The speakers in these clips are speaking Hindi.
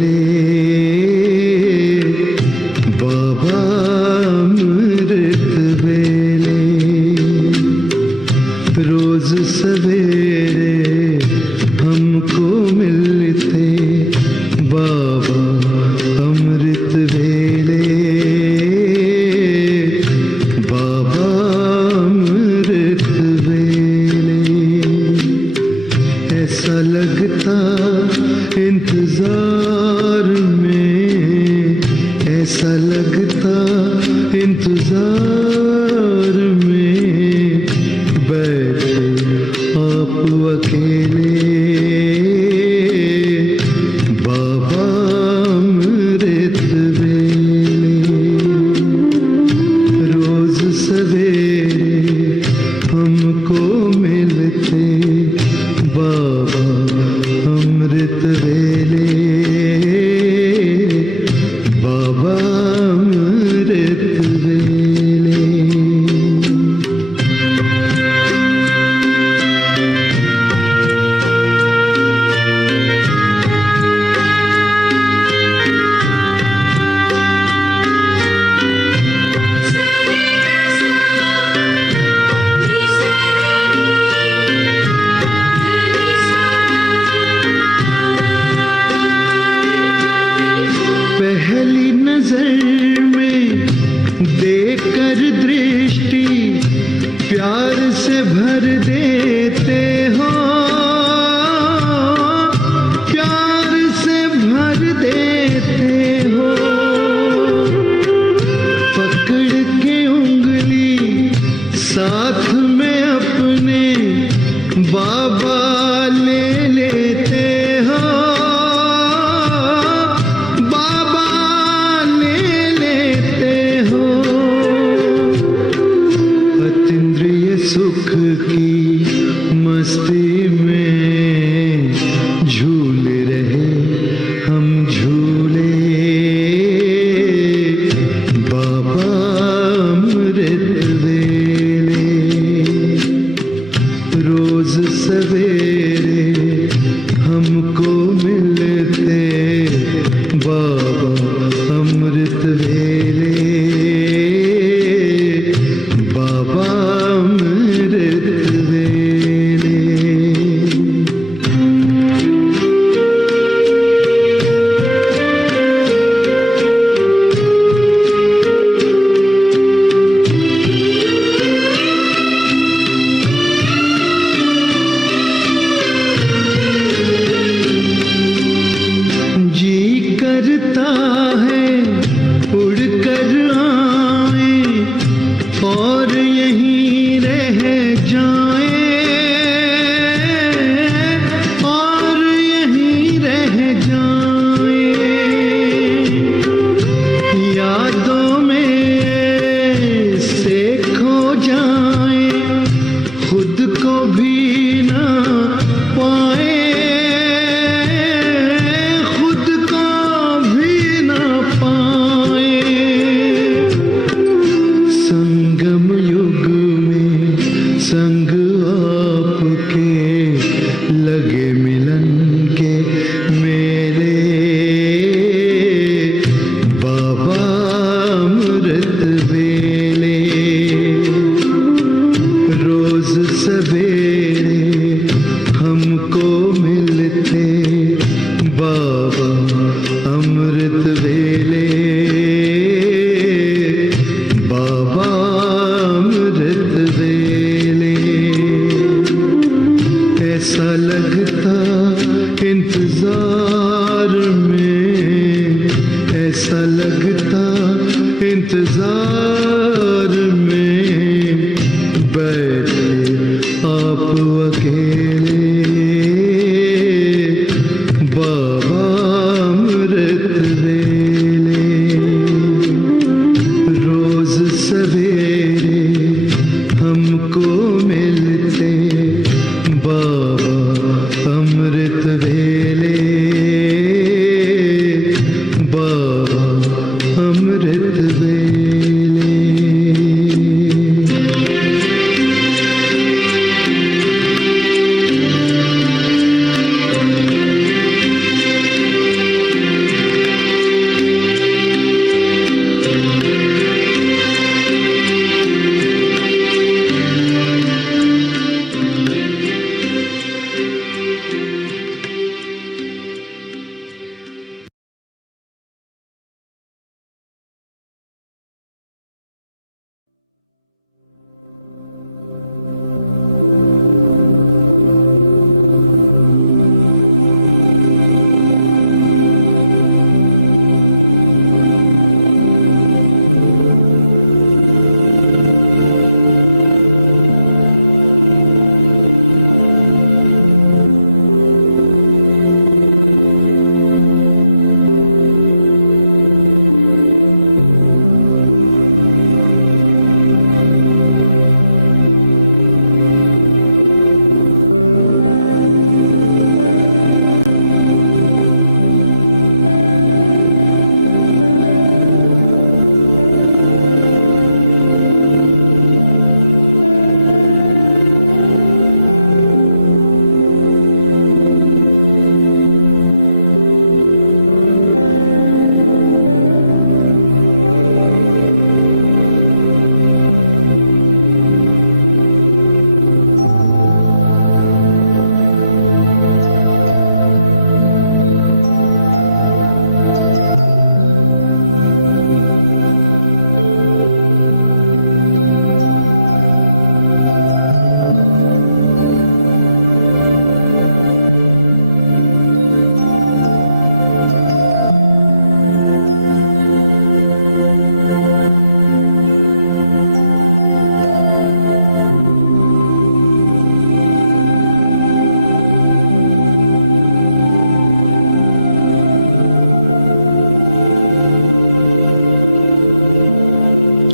वेले बाबा अमृत वेले रोज सवेरे हमको मिलते बाबा अमृत वेले बाबा अमृत वेले ऐसा लगता इंतजार में ऐसा लगता इंतजार में बैठे आप अकेले बाबा अमृत वेले रोज सवेरे हमको मिलते बाबा अमृत वेले बाबा अमृत वेले पहली नजर में देखकर दृष्टि प्यार से भर देते हो प्यार से भर देते हो पकड़ के उंगली साथ में अपने बाबा ले लेते हो सुख की मस्ती में झूल रहे हम झूले बाबा अमृत वेले रोज सवेरे हमको मिलते बाबा अमृत वेले बाबा अमृत वेले जी करता है उड़कर आए और यहीं रह जाए और यहीं रह जाए यादों में से खो जाए खुद को भी ना पाए खुद को भी ना पाए संगम युग में संग आपके लगे मिलन के मेरे बाबा अमृत वेले रोज सवेरे हमको मिलते बाबा अमृत वेले बाबा अमृत वेले ऐसा लगता इंतजार में ऐसा लगता इंतजार में बैठे आप अकेले बाबा अमृत वेले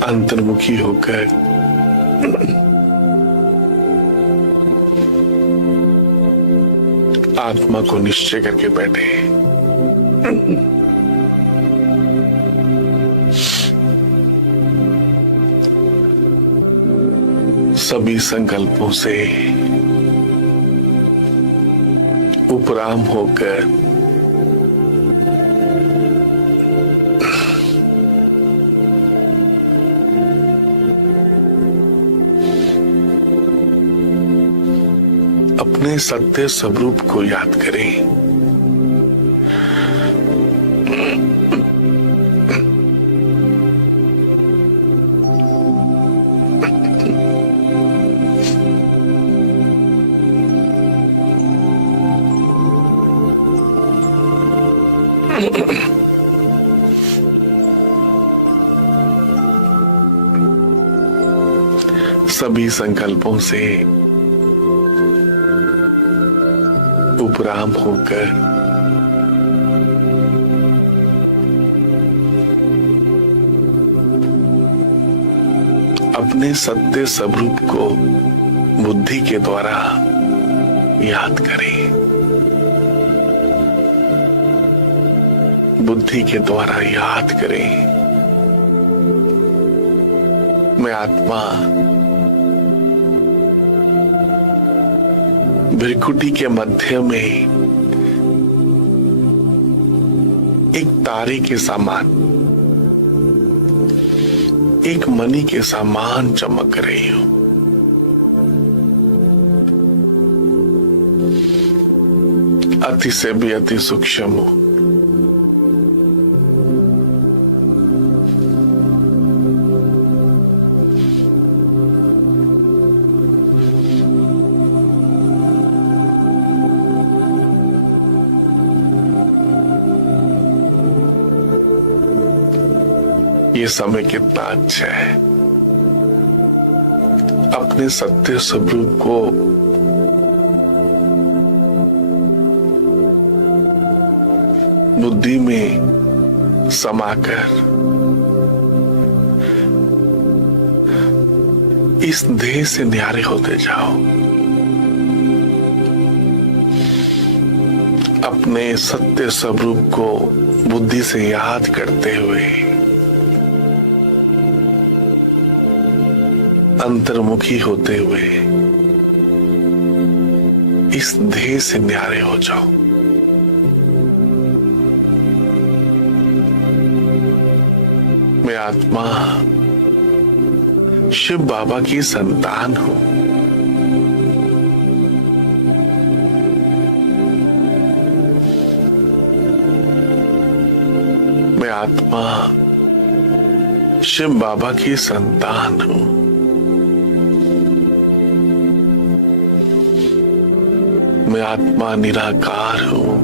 अंतर्मुखी होकर आत्मा को निश्चय करके बैठे। सभी संकल्पों से उपराम होकर अपने सत्य स्वरूप को याद करें। सभी संकल्पों से उपराम होकर अपने सत्य स्वरूप को बुद्धि के द्वारा याद करें। बुद्धि के द्वारा याद करें, मैं आत्मा भ्रिकुटी के मध्य में एक तारे के समान, एक मणि के समान चमक रही हूं। अति से भी अति सूक्ष्म हूं। ये समय कितना अच्छा है अपने सत्य स्वरूप को बुद्धि में समाकर इस देह से न्यारे होते जाओ। अपने सत्य स्वरूप को बुद्धि से याद करते हुए अंतर्मुखी होते हुए इस देह से न्यारे हो जाओ। मैं आत्मा शिव बाबा की संतान हूं। मैं आत्मा शिव बाबा की संतान हूं। मैं आत्मा निराकार हूं।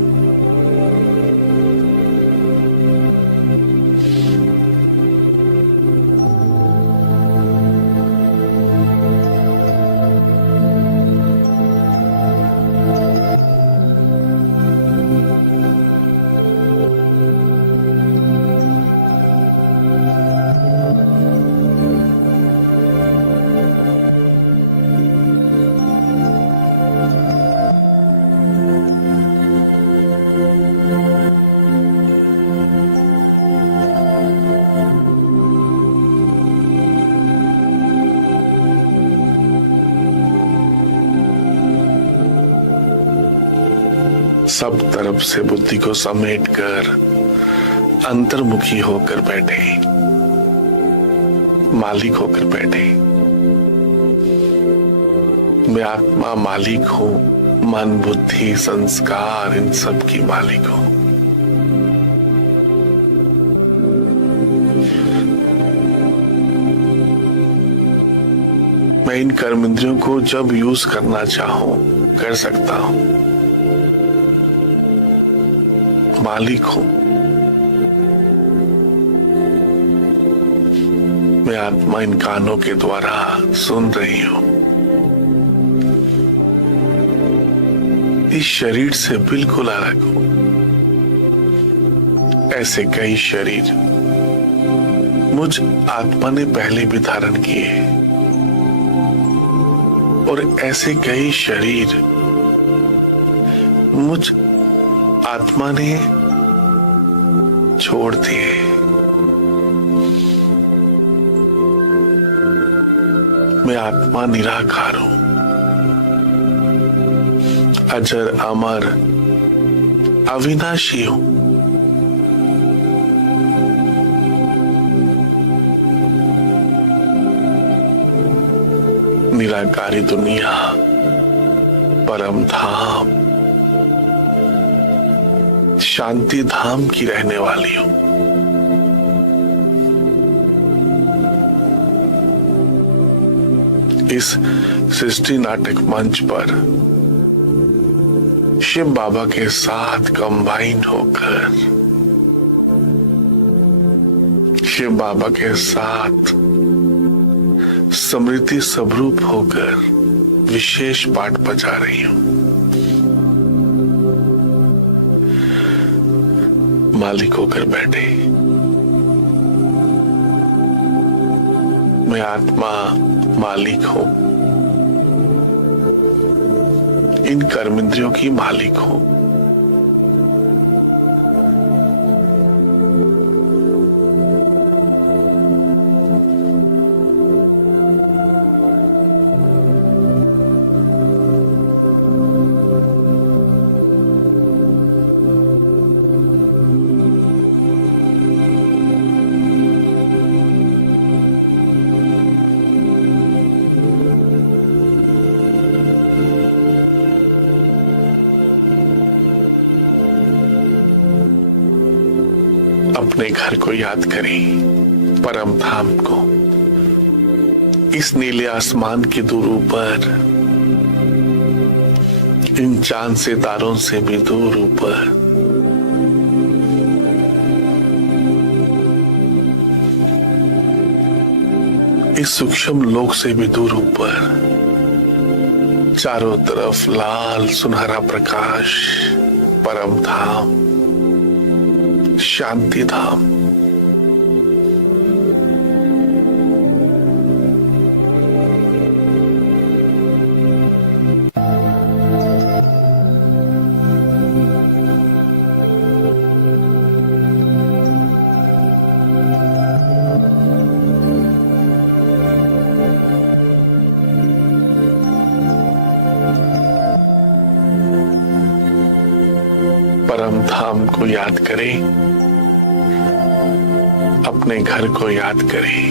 सब तरफ से बुद्धि को समेटकर अंतर्मुखी होकर बैठे, मालिक होकर बैठे। मैं आत्मा मालिक हूं, मन बुद्धि संस्कार इन सब की मालिक हूं। मैं इन कर्म इंद्रियों को जब यूज करना चाहूं कर सकता हूं। मालिक हूं। मैं आत्मा इन कानों के द्वारा सुन रही हूं। इस शरीर से बिल्कुल अलग हूं। ऐसे कई शरीर मुझ आत्मा ने पहले भी धारण किए और ऐसे कई शरीर मुझ आत्मा ने छोड़ दिए। मैं आत्मा निराकार हूं, अजर अमर अविनाशी हूं। निराकारी दुनिया, परम धाम, शांति धाम की रहने वाली हूं। इस सृष्टि नाटक मंच पर शिव बाबा के साथ कंबाइन होकर, शिव बाबा के साथ स्मृति स्वरूप होकर विशेष पाठ बजा रही हूं। मालिक होकर बैठे। मैं आत्मा मालिक हूं, इन कर्मेंद्रियों की मालिक हूं। अपने घर को याद करें, परम धाम को, इस नीले आसमान के दूर ऊपर, इन चांद सितारों से भी दूर ऊपर, इस सूक्ष्म लोक से भी दूर ऊपर, चारों तरफ लाल सुनहरा प्रकाश, परम धाम, शांति धाम। परम धाम को याद करें, अपने घर को याद करें,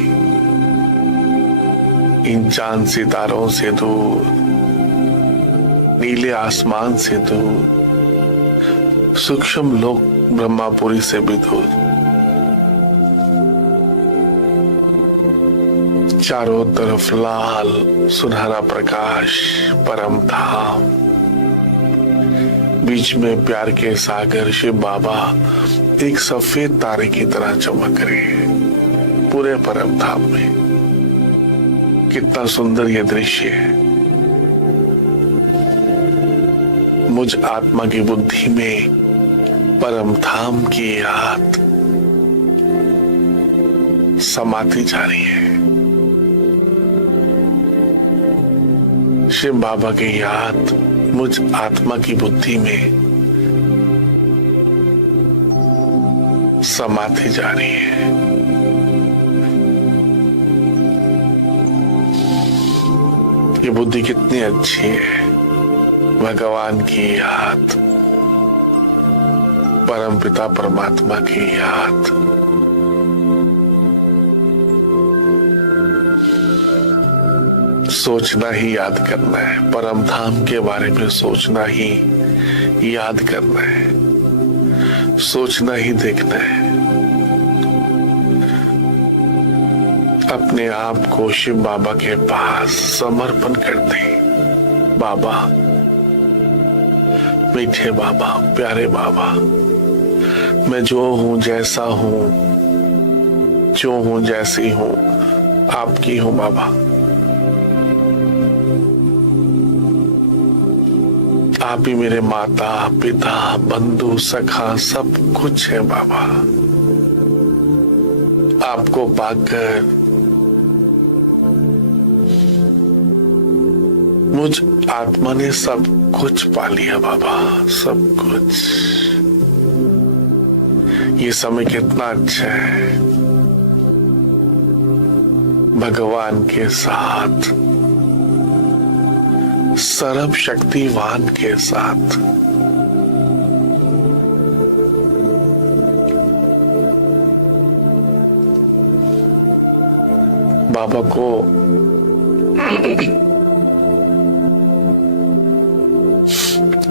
इन चांद सितारों से दूर, नीले आसमान से दूर, सूक्ष्म लोक ब्रह्मापुरी से भी दूर, चारों तरफ लाल सुनहरा प्रकाश, परम धाम, बीच में प्यार के सागर शिव बाबा एक सफेद तारे की तरह चमक रहे हैं पूरे परम धाम में। कितना सुंदर यह दृश्य है। मुझ आत्मा की बुद्धि में परम धाम की याद समाती जा रही है। शिव बाबा की याद मुझ आत्मा की बुद्धि में समाती जा रही है। ये बुद्धि कितनी अच्छी है। भगवान की याद, परम पिता परमात्मा की याद, सोचना ही याद करना है। परम धाम के बारे में सोचना ही याद करना है, सोचना ही देखना है। अपने आप को शिव बाबा के पास समर्पण कर दें। बाबा, मीठे बाबा, प्यारे बाबा, मैं जो हूं, जैसा हूं, जो हूं, जैसी हूं, आपकी हूं बाबा। आप ही मेरे माता पिता बंधु सखा सब कुछ है बाबा। आपको पाकर मुझ आत्मा ने सब कुछ पा लिया बाबा, सब कुछ। ये समय कितना अच्छा है, भगवान के साथ, सर्वशक्तिवान के साथ। बाबा को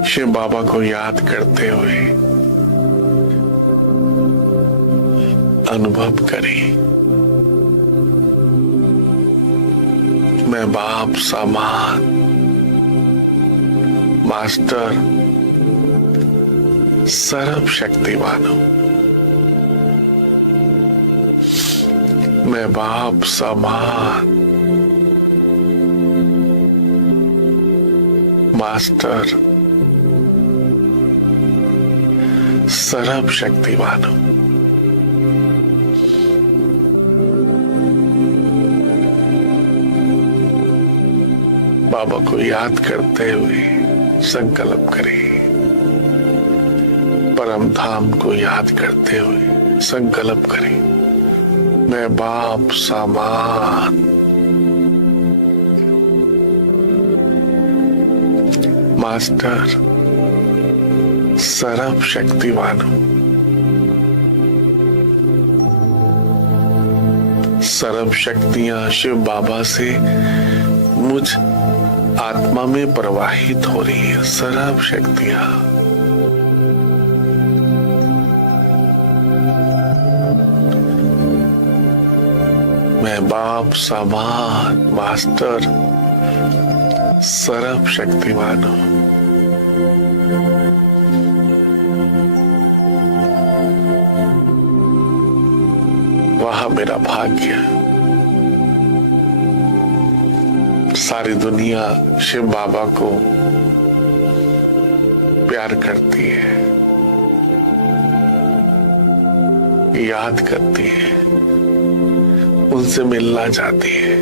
शिव बाबा को याद करते हुए अनुभव करें, मैं बाप समान मास्टर सर्वशक्तिवान हूं। मैं बाप समान मास्टर सर्वशक्तिवान हूं। बाबा को याद करते हुए संकल्प करें, परम धाम को याद करते हुए संकल्प करें, मैं बाप समान मास्टर सर्वशक्तिवान हूं। सर्व शक्तियां शिव बाबा से मुझ आत्मा में प्रवाहित हो रही है। सर्व शक्तियां मैं बाप समान मास्टर सर्व शक्तिवान हूं। वहां मेरा भाग्य। सारी दुनिया शिव बाबा को प्यार करती है, याद करती है, उनसे मिलना चाहती है।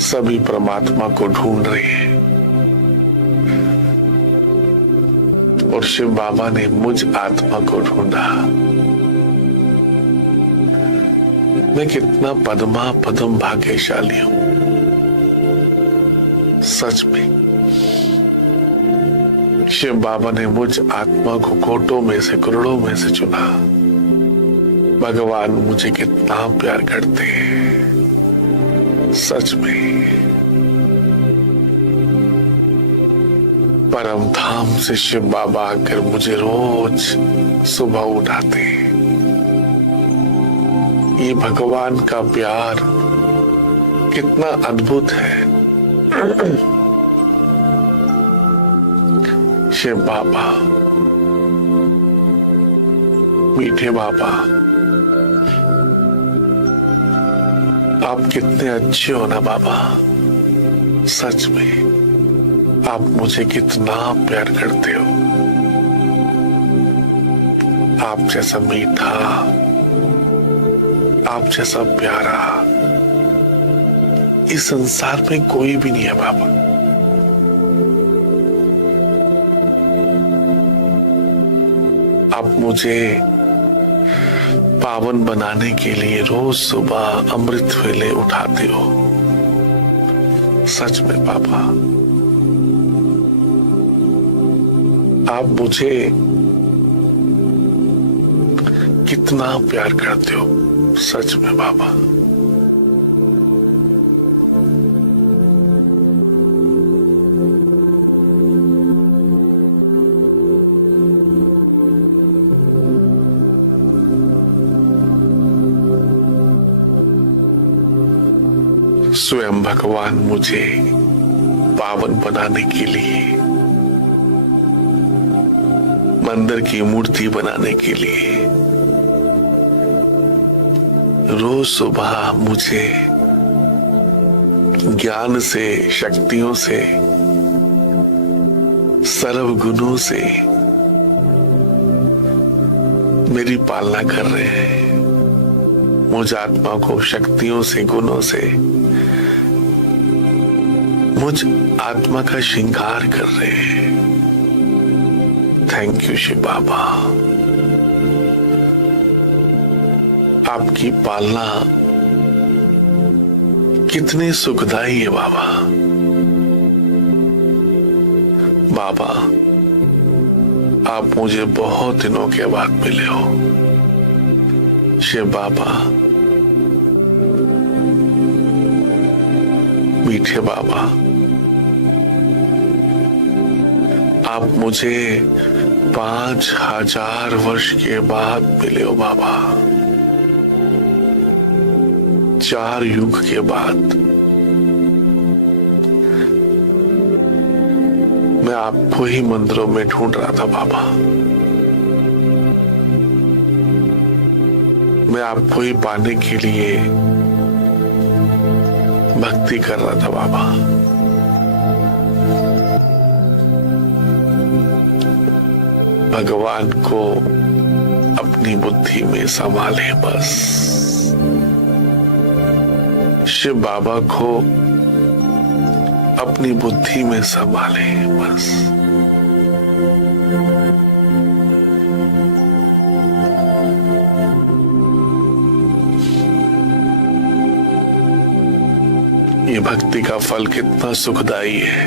सभी परमात्मा को ढूंढ रही है और शिव बाबा ने मुझ आत्मा को ढूंढा। मैं कितना पद्म भाग्यशाली हूं। सच में शिव बाबा ने मुझ आत्मा को कोटों में से, करोड़ों में से चुना। भगवान मुझे कितना प्यार करते हैं। सच में परम धाम से शिव बाबा आकर मुझे रोज सुबह उठाते हैं। ये भगवान का प्यार कितना अद्भुत है। शिव बाबा, मीठे बाबा, आप कितने अच्छे हो ना बाबा। सच में आप मुझे कितना प्यार करते हो। आप जैसा मीठा, आप जैसा प्यारा इस संसार में कोई भी नहीं है बाबा। आप मुझे पावन बनाने के लिए रोज सुबह अमृत वेले उठाते हो। सच में बाबा, आप मुझे कितना प्यार करते हो। सच में बाबा, स्वयं भगवान मुझे पावन बनाने के लिए, मंदिर की मूर्ति बनाने के लिए रोज सुबह मुझे ज्ञान से, शक्तियों से, सर्व गुणों से मेरी पालना कर रहे हैं, मुझ आत्मा को शक्तियों से, गुणों से, मुझ आत्मा का श्रृंगार कर रहे हैं। थैंक यू शिव बाबा। आपकी पालना कितनी सुखदाई है बाबा। बाबा, आप मुझे बहुत दिनों के बाद मिले हो। शिव बाबा, मीठे बाबा, आप मुझे 5000 वर्ष के बाद मिले हो बाबा। 4 युग के बाद मैं आपको ही मंदिरों में ढूंढ रहा था बाबा। मैं आपको ही पाने के लिए भक्ति कर रहा था बाबा। भगवान को अपनी बुद्धि में संभाले बस। शिव बाबा को अपनी बुद्धि में संभाले बस। ये भक्ति का फल कितना सुखदाई है।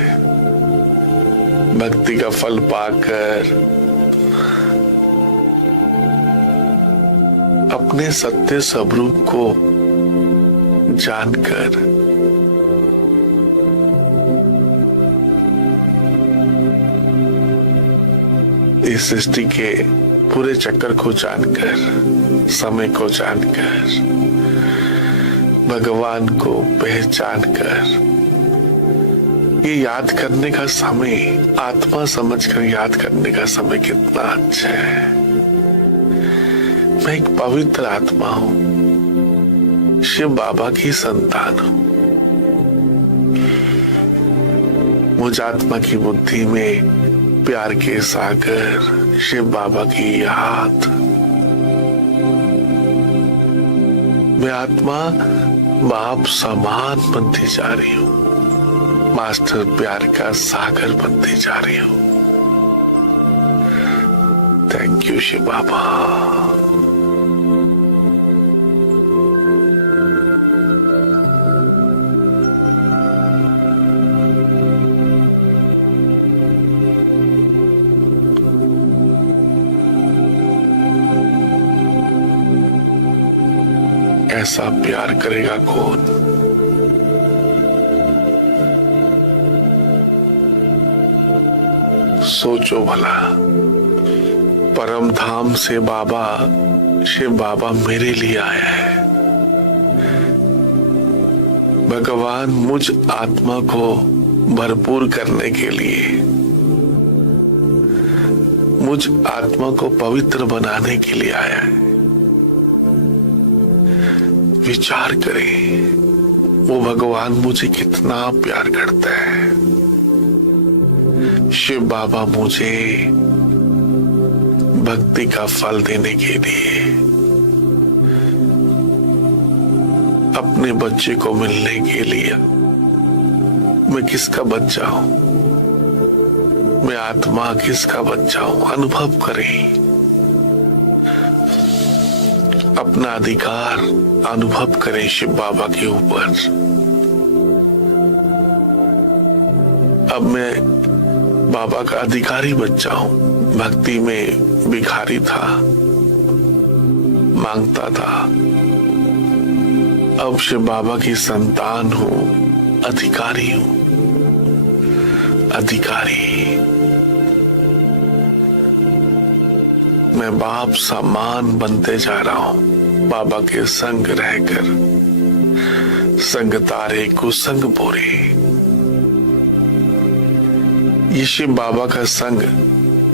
भक्ति का फल पाकर अपने सत्य स्वरूप को जानकर इस सृष्टि के पूरे चक्कर को जानकर, समय को जानकर, भगवान को पहचान कर, ये याद करने का समय, आत्मा समझकर याद करने का समय कितना अच्छा है। मैं एक पवित्र आत्मा हूं, शिव बाबा की संतान हूं। मुझ आत्मा की बुद्धि में प्यार के सागर शिव बाबा की याद। मैं आत्मा बाप समान बनती जा रही हूं, मास्टर प्यार का सागर बनती जा रही हूं। थैंक यू शिव बाबा। ऐसा प्यार करेगा कौन? सोचो भला, परम धाम से बाबा, शिव बाबा मेरे लिए आया है। भगवान मुझ आत्मा को भरपूर करने के लिए, मुझ आत्मा को पवित्र बनाने के लिए आया है। विचार करें, वो भगवान मुझे कितना प्यार करता है। शिव बाबा मुझे भक्ति का फल देने के लिए, अपने बच्चे को मिलने के लिए, मैं किसका बच्चा हूं, मैं आत्मा किसका बच्चा हूं, अनुभव करें। अपना अधिकार अनुभव करें शिव बाबा के ऊपर। अब मैं बाबा का अधिकारी बच्चा हूं। भक्ति में भिखारी था, मांगता था। अब शिव बाबा की संतान हूं, अधिकारी हूं। अधिकारी, मैं बाप समान बनते जा रहा हूं। बाबा के संग रहकर, संग तारे कुसंग बोरे। ये शिव बाबा का संग,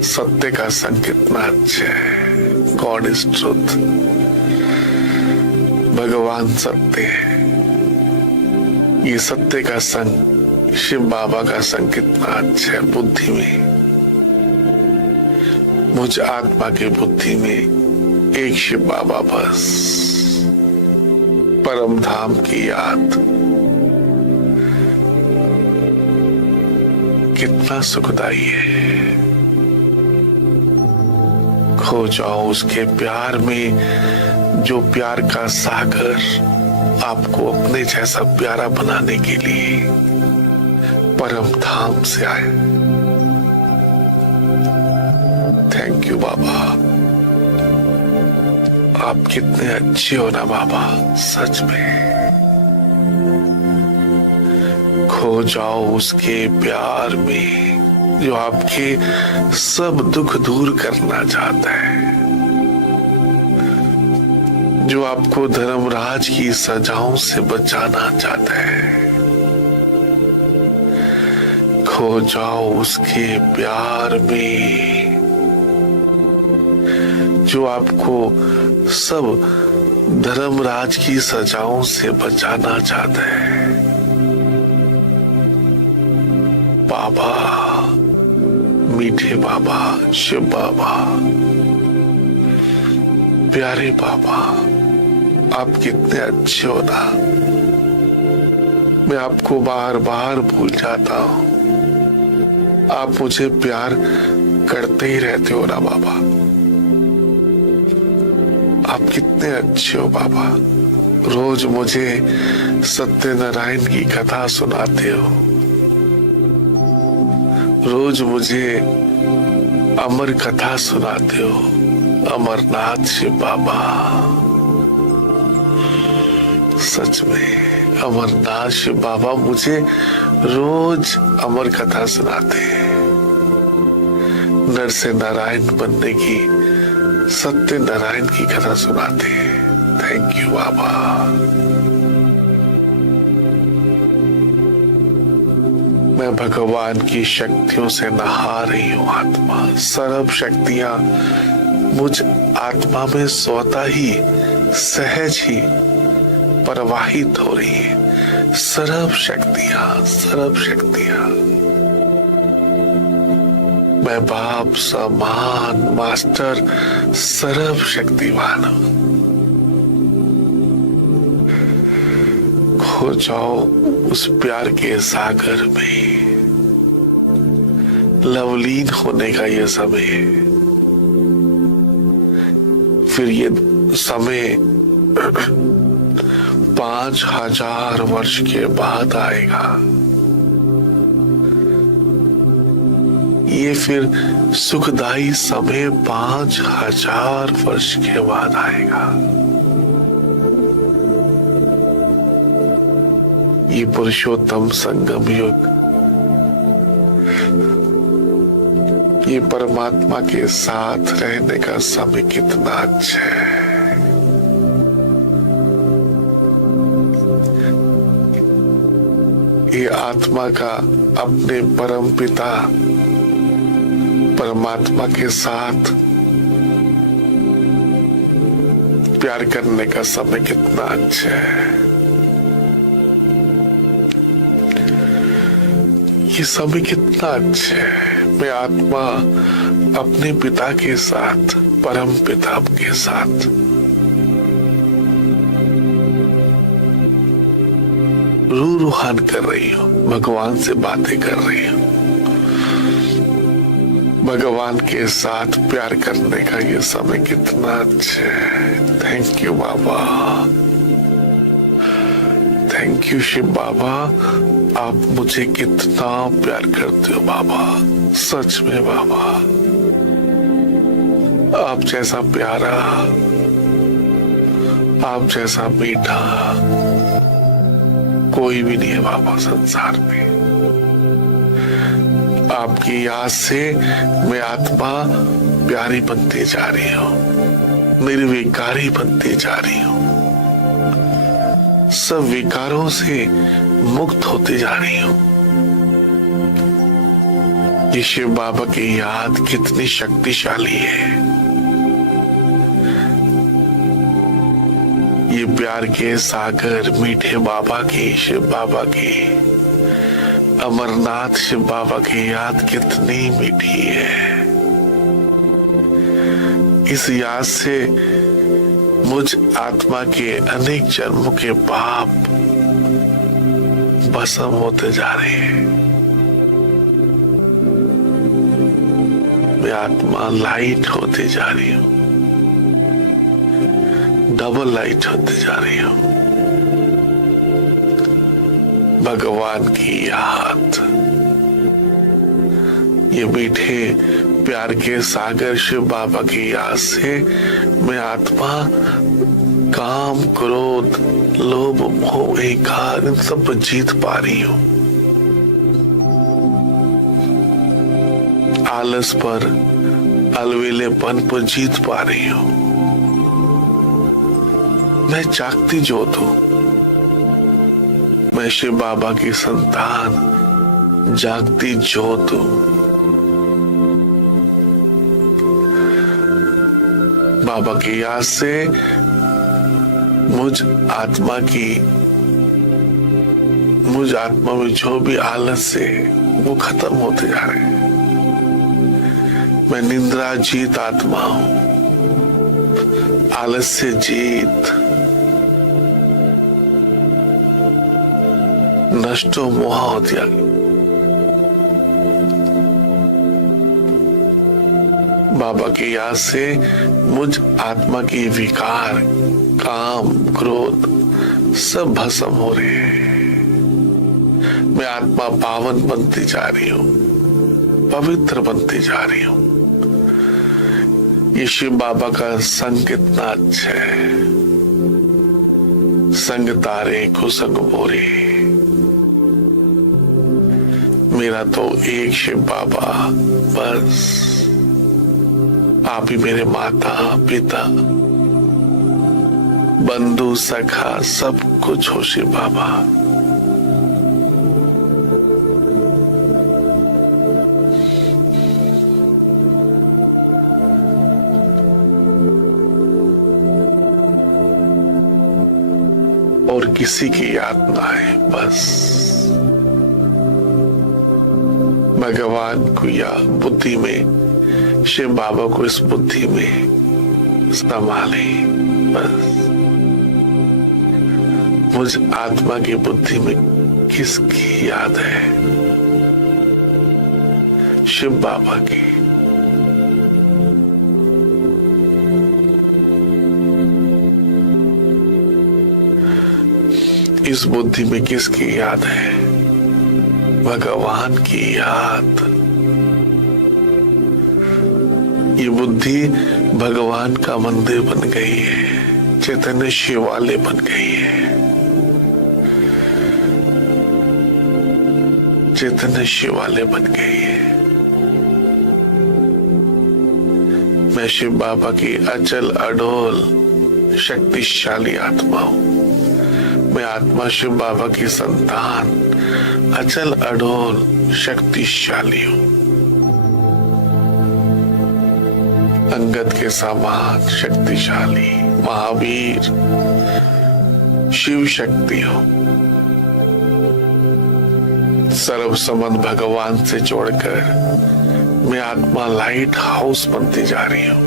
सत्य का संग कितना अच्छा है। गॉड इज ट्रुथ, भगवान सत्य है। ये सत्य का संग, शिव बाबा का संग कितना अच्छा है। बुद्धि में, मुझ आत्मा की बुद्धि में एक शिव बाबा बस, परम धाम की याद। कितना सुखदाई है। खो जाओ उसके प्यार में, जो प्यार का सागर आपको अपने जैसा प्यारा बनाने के लिए परम धाम से आए। थैंक यू बाबा, आप कितने अच्छे हो ना बाबा, सच में। खो जाओ उसके प्यार में, जो आपके सब दुख दूर करना चाहता है, जो आपको धर्मराज की सजाओं से बचाना चाहता है। खो जाओ उसके प्यार में, जो आपको सब धर्मराज की सजाओं से बचाना चाहता है। बाबा, मीठे बाबा, शिव बाबा, प्यारे बाबा, आप कितने अच्छे हो ना। मैं आपको बार बार भूल जाता हूं, आप मुझे प्यार करते ही रहते हो ना बाबा। आप कितने अच्छे हो बाबा, रोज मुझे सत्यनारायण की कथा सुनाते हो, रोज मुझे अमर कथा सुनाते हो। अमरनाथ शिव बाबा, सच में अमरनाथ शिव बाबा मुझे रोज अमर कथा सुनाते हैं। नर से नारायण बनने की, सत्यनारायण की कथा सुनाते हैं। थैंक यू बाबा। मैं भगवान की शक्तियों से नहा रही हूँ आत्मा। सर्व शक्तियां मुझ आत्मा में स्वतः ही, सहज ही प्रवाहित हो रही है। सर्व शक्तियां, सर्व शक्तियां। मैं बाप समान मास्टर सर्व शक्तिवान हूं। खो जाओ उस प्यार के सागर में, लवलीन होने का ये समय है। फिर ये समय 5000 वर्ष के बाद आएगा। ये फिर सुखदाई समय 5000 वर्ष के बाद आएगा। ये पुरुषोत्तम संगम युग, ये परमात्मा के साथ रहने का समय कितना अच्छा है। ये आत्मा का अपने परम पिता परमात्मा के साथ प्यार करने का समय कितना अच्छा है। ये समय कितना अच्छा है। मैं आत्मा अपने पिता के साथ, परम पिता के साथ रूहान कर रही हूँ, भगवान से बातें कर रही हूँ। भगवान के साथ प्यार करने का ये समय कितना अच्छा है। Thank you Baba, thank you Shiv Baba. आप मुझे कितना प्यार करते हो बाबा, सच में बाबा। आप जैसा प्यारा, आप जैसा मीठा कोई भी नहीं है बाबा संसार में। आपकी याद से मैं आत्मा प्यारी बनती जा रही हूँ, निर्विकारी बनती जा रही हूँ, सब विकारों से मुक्त होती जा रही हूँ। ये शिव बाबा की याद कितनी शक्तिशाली है। ये प्यार के सागर मीठे बाबा की, शिव बाबा की, अमरनाथ शिव बाबा की याद कितनी मीठी है। इस याद से मुझ आत्मा के अनेक जन्मों के पाप भस्म होते जा रहे हैं। मैं आत्मा लाइट होती जा रही हूं, डबल लाइट होती जा रही हूं। भगवान की याद, ये मीठे प्यार के सागर शिव बाबा की याद से मैं आत्मा काम, क्रोध, लोभ, मोह, अहंकार इन सब पर जीत पा रही हूं। आलस पर, अलवेलेपन पर जीत पा रही हूं। मैं जागती ज्योत हूं। मैं शिव बाबा की संतान, जागती ज्योत हूं। बाबा की याद से मुझ आत्मा में जो भी आलस है वो खत्म होते जा रहे हैं। मैं निंद्रा जीत आत्मा हूं, आलस से जीत, नष्टो मोह होती आ गई। बाबा की याद से मुझ आत्मा की विकार, काम, क्रोध सब भस्म हो रहे हैं। मैं आत्मा पावन बनती जा रही हूं, पवित्र बनती जा रही हूं। ये शिव बाबा का संग कितना अच्छा है। संग तारे कुसंग बोरे, मेरा तो एक शिव बाबा बस। आप ही मेरे माता पिता, बंधु सखा सब कुछ हो शिव बाबा। और किसी की याद ना आए, बस भगवान को या बुद्धि में, शिव बाबा को इस बुद्धि में संभाले। बस मुझ आत्मा की बुद्धि में किसकी याद है? शिव बाबा की। इस बुद्धि में किसकी याद है? भगवान की याद। ये बुद्धि भगवान का मंदिर बन गई है, चैतन्य शिवालय बन गई है। चैतन्य शिवालय बन गई है। मैं शिव बाबा की अचल अडोल शक्तिशाली आत्मा हूं। मैं आत्मा शिव बाबा की संतान, अचल अडोल शक्तिशाली हूं। अंगद के समान शक्तिशाली महावीर शिव शक्ति हो। सर्व संबंध भगवान से जोड़कर मैं आत्मा लाइट हाउस बनती जा रही हूं।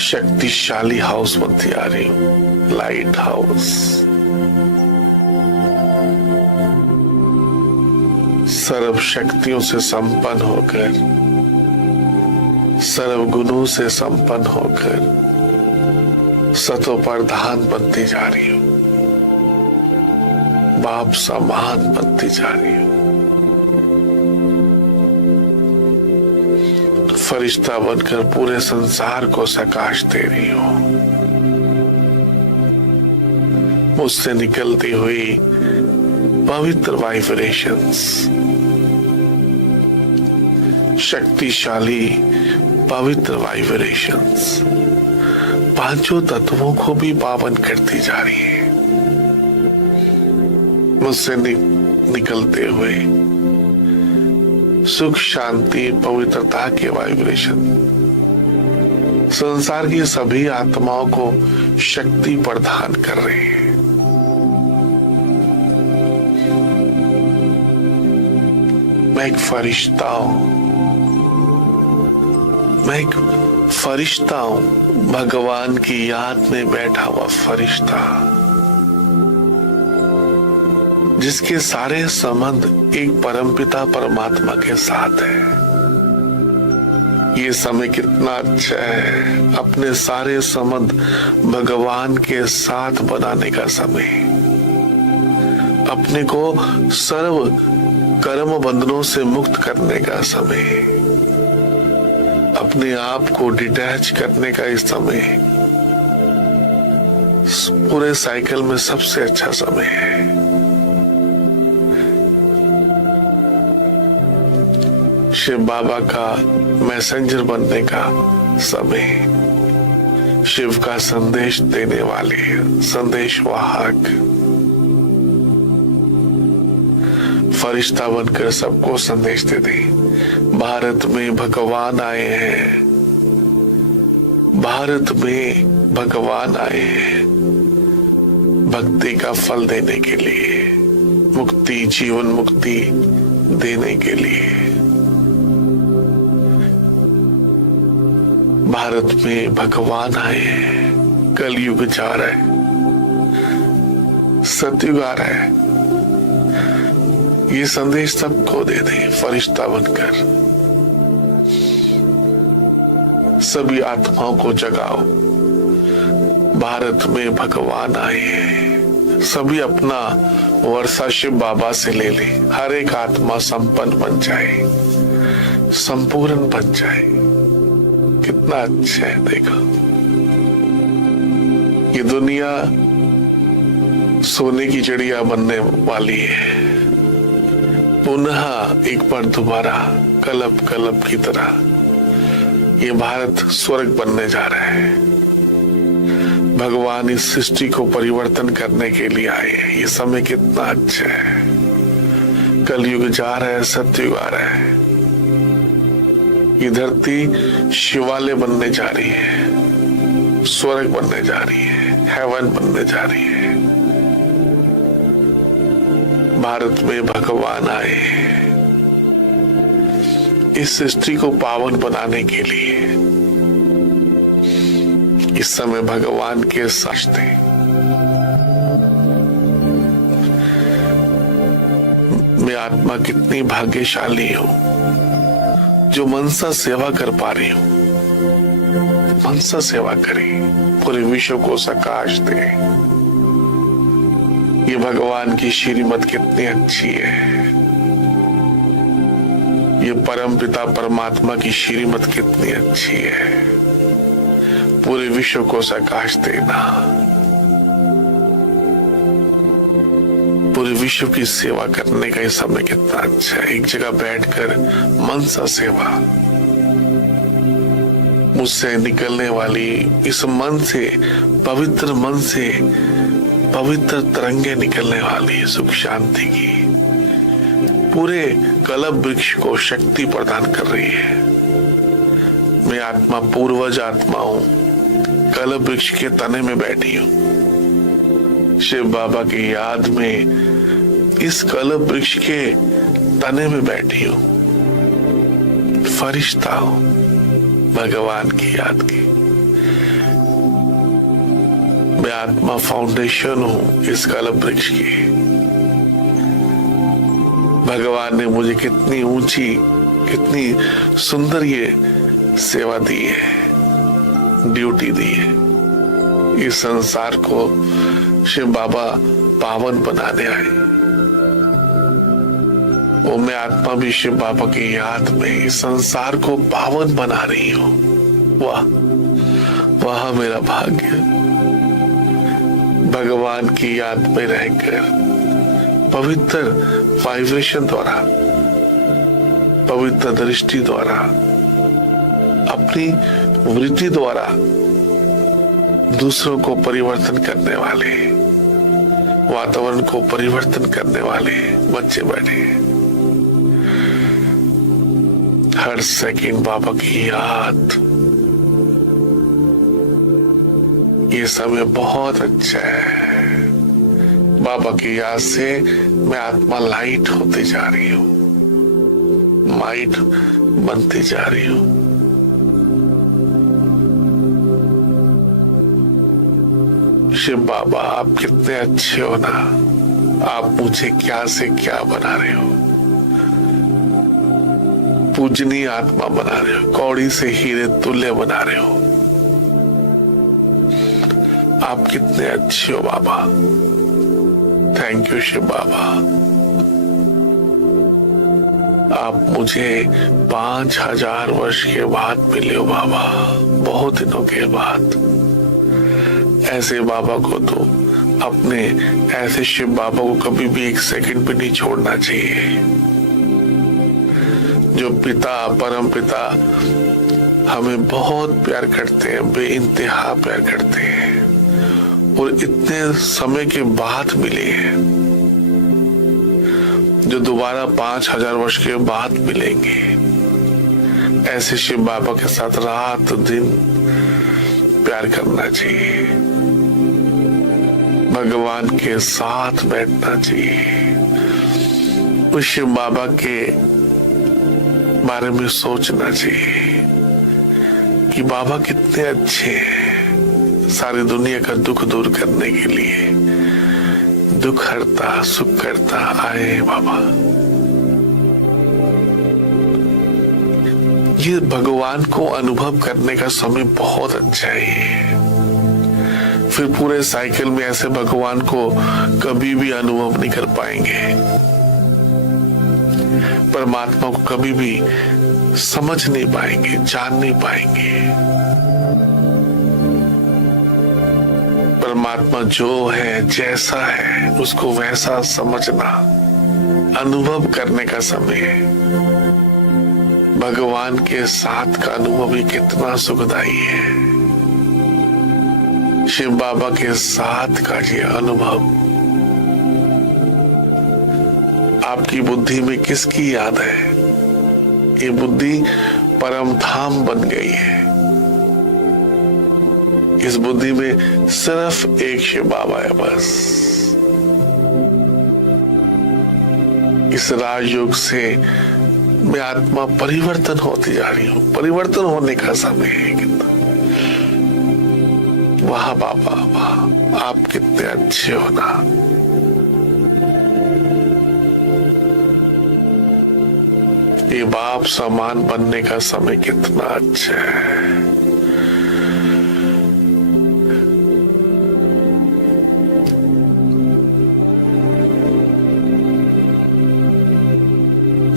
शक्तिशाली हाउस बनती आ रही हूं, लाइट हाउस। सर्व शक्तियों से संपन्न होकर, सर्व गुणों से संपन्न होकर सतो प्रधान बनती जा रही हूं, बाप समान बनती जा रही हूं। फरिश्ता बनकर पूरे संसार को प्रकाश दे रही हूं। मुझसे निकलती हुई पवित्र वाइब्रेशंस, शक्तिशाली पवित्र वाइब्रेशंस पांचों तत्वों को भी पावन करती जा रही है। मुझसे निकलते हुए सुख, शांति, पवित्रता के वाइब्रेशन संसार की सभी आत्माओं को शक्ति प्रदान कर रहे हैं। मैं एक फरिश्ता हूं, मैं एक फरिश्ता हूं, भगवान की याद में बैठा हुआ फरिश्ता, जिसके सारे संबंध एक परमपिता परमात्मा के साथ है। ये समय कितना अच्छा है, अपने सारे संबंध भगवान के साथ बनाने का समय, अपने को सर्व कर्म बंधनों से मुक्त करने का समय, अपने आप को डिटैच करने का इस समय पूरे साइकिल में सबसे अच्छा समय है। शिव बाबा का मैसेंजर बनने का समय, शिव का संदेश देने वाले संदेश वाहक, फरिश्ता बनकर सबको संदेश दे दे। भारत में भगवान आए हैं, भारत में भगवान आए हैं भक्ति का फल देने के लिए, मुक्ति, जीवन मुक्ति देने के लिए। भारत में भगवान आए हैं, कलयुग जा रहा है, सतयुग आ रहा है। ये संदेश सबको दे दे फरिश्ता बनकर, सभी आत्माओं को जगाओ। भारत में भगवान आए हैं, सभी अपना वर्षा शिव बाबा से ले ले। हर एक आत्मा संपन्न बन जाए, संपूर्ण बन जाए। कितना अच्छा है, देखो ये दुनिया सोने की चिड़िया बनने वाली है, पुनः एक बार दोबारा कलब कलब की तरह ये भारत स्वर्ग बनने जा रहा है। भगवान इस सृष्टि को परिवर्तन करने के लिए आए हैं। ये समय कितना अच्छा है, कलयुग जा रहा है, सतयुग आ रहा है। ये धरती शिवालय बनने जा रही है, स्वर्ग बनने जा रही है, हेवन बनने जा रही है। भारत में भगवान आए हैं इस सृष्टि को पावन बनाने के लिए। इस समय भगवान के साथ मैं आत्मा कितनी भाग्यशाली हूं जो मनसा सेवा कर पा रही हूं। मनसा सेवा करें, पूरे विश्व को प्रकाश दे। ये भगवान की श्रीमत कितनी अच्छी है, ये परम पिता परमात्मा की श्रीमत कितनी अच्छी है। पूरे विश्व को प्रकाश देना, पूरे विश्व की सेवा करने का ये समय कितना अच्छा है। एक जगह बैठकर मनसा सेवा, मुझसे निकलने वाली इस मन से, पवित्र मन से पवित्र तरंगे निकलने वाली सुख शांति की पूरे कल्प वृक्ष को शक्ति प्रदान कर रही है। मैं आत्मा, पूर्वज आत्मा हूं, कल्प वृक्ष के तने में बैठी हूं। शिव बाबा की याद में इस कल्प वृक्ष के तने में बैठी हूं, फरिश्ता हूं भगवान की याद की। मैं आत्मा फाउंडेशन हूं इस कल्प वृक्ष की। भगवान ने मुझे कितनी ऊंची, कितनी सुंदर ये सेवा दी है, ड्यूटी दी है। इस संसार को शिव बाबा पावन बनाने आए। वो मैं आत्मा भी शिव बाबा की याद में इस संसार को पावन बना रही हूं। वाह वाह, मेरा भाग्य। भगवान की याद में रहकर पवित्र वाइब्रेशन द्वारा, पवित्र दृष्टि द्वारा, अपनी वृत्ति द्वारा दूसरों को परिवर्तन करने वाले, वातावरण को परिवर्तन करने वाले बच्चे बैठे। हर सेकंड बाबा की याद। ये समय बहुत अच्छा है। बाबा की याद से मैं आत्मा लाइट होती जा रही हूँ, माइट बनती जा रही हूँ। शिव बाबा, आप कितने अच्छे हो ना। आप मुझे क्या से क्या बना रहे हो, पूजनीय आत्मा बना रहे हो, कौड़ी से हीरे तुल्य बना रहे हो। आप कितने अच्छे हो बाबा। Thank you Shiv Baba. आप मुझे 5000 वर्ष के बाद मिले हो बाबा, बहुत दिनों के बाद। ऐसे बाबा को तो अपने, ऐसे शिव बाबा को कभी भी एक सेकंड भी नहीं छोड़ना चाहिए। जो पिता, परम पिता हमें बहुत प्यार करते हैं, बेइंतहा प्यार करते हैं, और इतने समय के बाद मिले हैं, जो दोबारा 5000 वर्ष के बाद मिलेंगे। ऐसे शिव बाबा के साथ रात दिन प्यार करना चाहिए, भगवान के साथ बैठना चाहिए, उस शिव बाबा के बारे में सोचना चाहिए कि बाबा कितने अच्छे हैं, सारी दुनिया का दुख दूर करने के लिए, दुख हरता सुख करता आए बाबा। ये भगवान को अनुभव करने का समय बहुत अच्छा है। फिर पूरे साइकिल में ऐसे भगवान को कभी भी अनुभव नहीं कर पाएंगे, परमात्मा को कभी भी समझ नहीं पाएंगे, जान नहीं पाएंगे। परमात्मा जो है, जैसा है, उसको वैसा समझना, अनुभव करने का समय है। भगवान के साथ का अनुभव ही कितना सुखदायी है। शिव बाबा के साथ का ये अनुभव, आपकी बुद्धि में किसकी याद है? ये बुद्धि परम धाम बन गई है। इस बुद्धि में सिर्फ एक शिव बाबा है बस। इस राजयोग से मैं आत्मा परिवर्तन होती जा रही हूँ, परिवर्तन होने का समय है। कितना वाह बाबा वाह, आप कितने अच्छे हो ना। ये बाप समान बनने का समय कितना अच्छा है।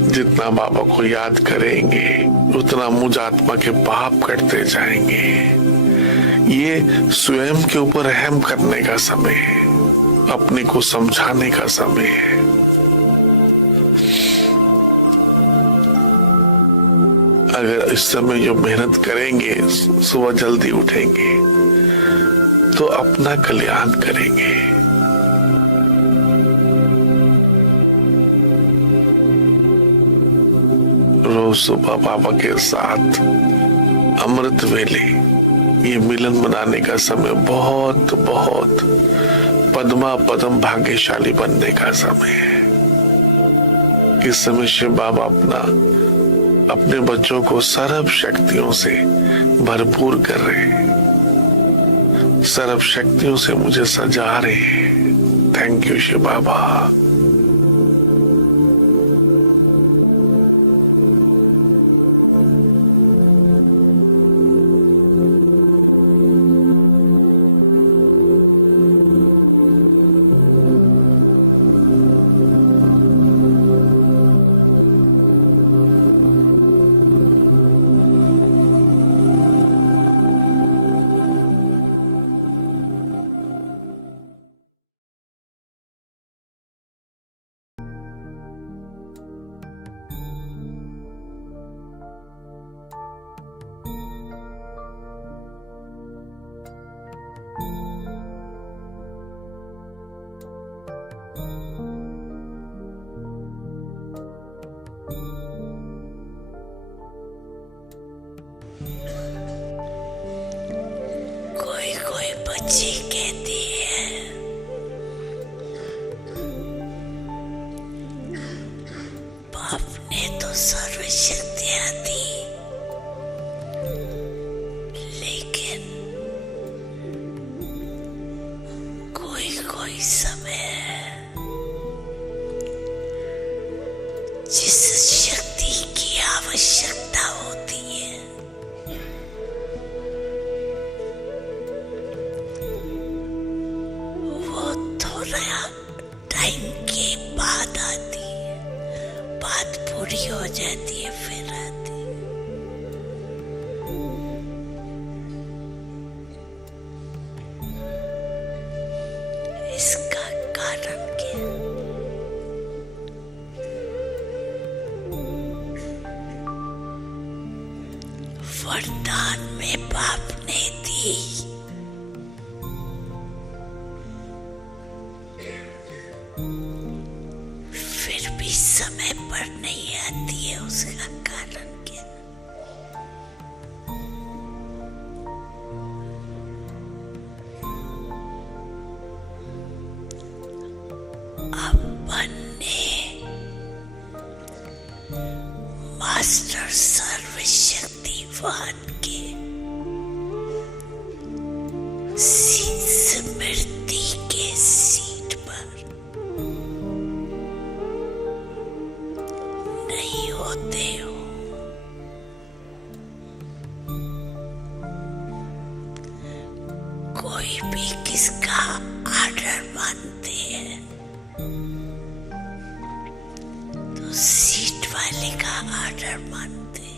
जितना बाबा को याद करेंगे उतना मुझ आत्मा के पाप करते जाएंगे। ये स्वयं के ऊपर रहम करने का समय है, अपने को समझाने का समय है। अगर इस समय जो मेहनत करेंगे, सुबह जल्दी उठेंगे, तो अपना कल्याण करेंगे। रोज सुबह बाबा के साथ अमृत वेले ये मिलन मनाने का समय बहुत बहुत पद्मा पदम भाग्यशाली बनने का समय है। इस समय शिव बाबा अपने बच्चों को सर्व शक्तियों से भरपूर कर रहे हैं, सर्व शक्तियों से मुझे सजा रहे हैं। थैंक यू शिव बाबा। बच्चे कहते हैं बाप ने तो सर्व शक्तियां दी, लेकिन वरदान में बाप ने दी। फिर भी समय पर नहीं आती है, उसका कारण क्या? अपन ने मास्टर सर्वशक्तिवान के स्मृति के सीट पर नहीं होते हो। कोई भी किसका आर्डर मानते हैं तो सीट वाले का आर्डर मानते हैं।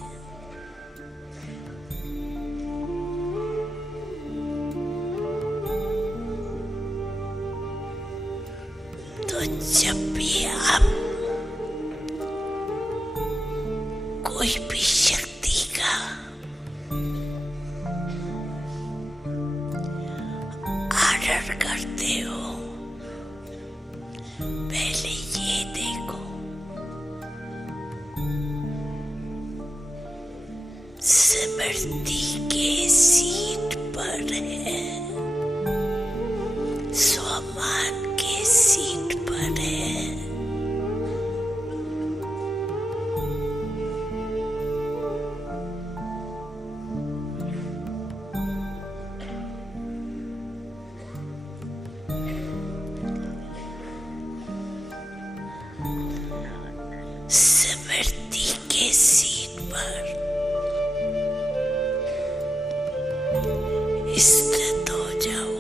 तो जब भी आप कोई भी शक्ति का आर्डर करते हो, पहले ये देखो स्मृति के सीट पर है, स्वमान के सीट पर है। स्मृति के सीट पर स्थित हो जाओ।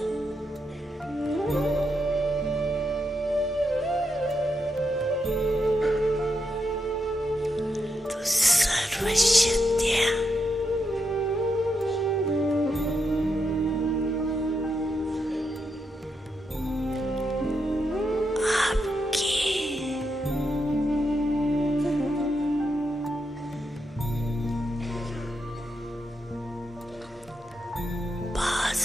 तो सर्वशक्तियां आपके पास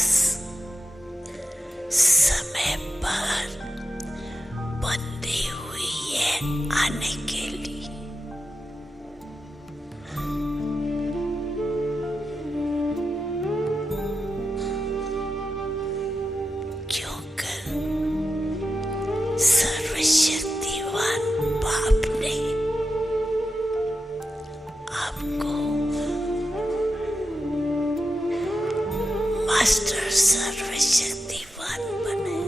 समय पर बंधी हुई है आने के लिए। क्योंकि सर्वशक्तिवान बाप ने आपको मास्टर सर्वशक्तिवान बने।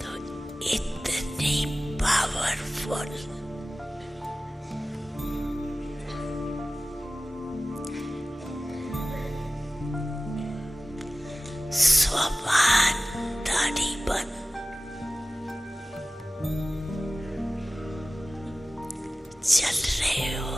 तो इतनी पावरफुल स्वमान दाढ़ी बन चल रहे हो।